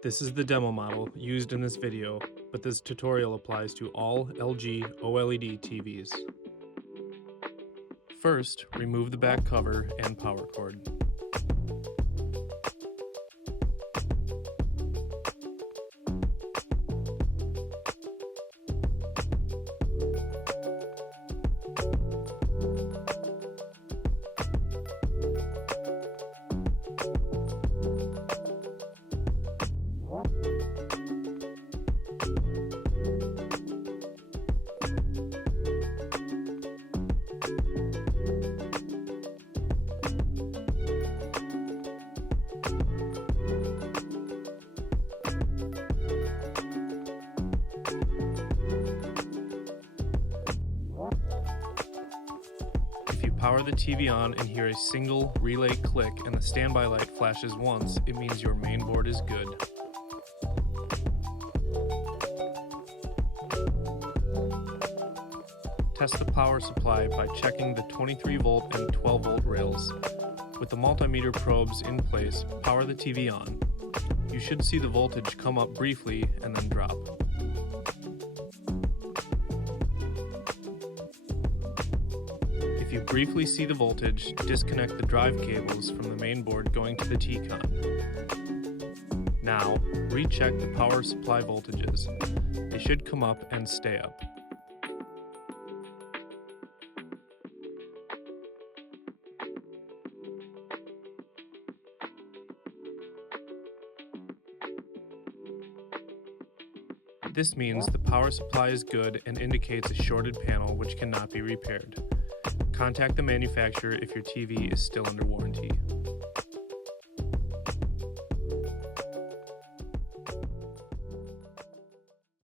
This is the demo model used in this video, but this tutorial applies to all LG OLED TVs. First, remove the back cover and power cord. If you power the TV on and hear a single relay click and the standby light flashes once, it means your main board is good. Test the power supply by checking the 23 volt and 12 volt rails. With the multimeter probes in place, power the TV on. You should see the voltage come up briefly and then drop. If you briefly see the voltage, disconnect the drive cables from the main board going to the T-con. Now, recheck the power supply voltages. They should come up and stay up. This means the power supply is good and indicates a shorted panel which cannot be repaired. Contact the manufacturer if your TV is still under warranty.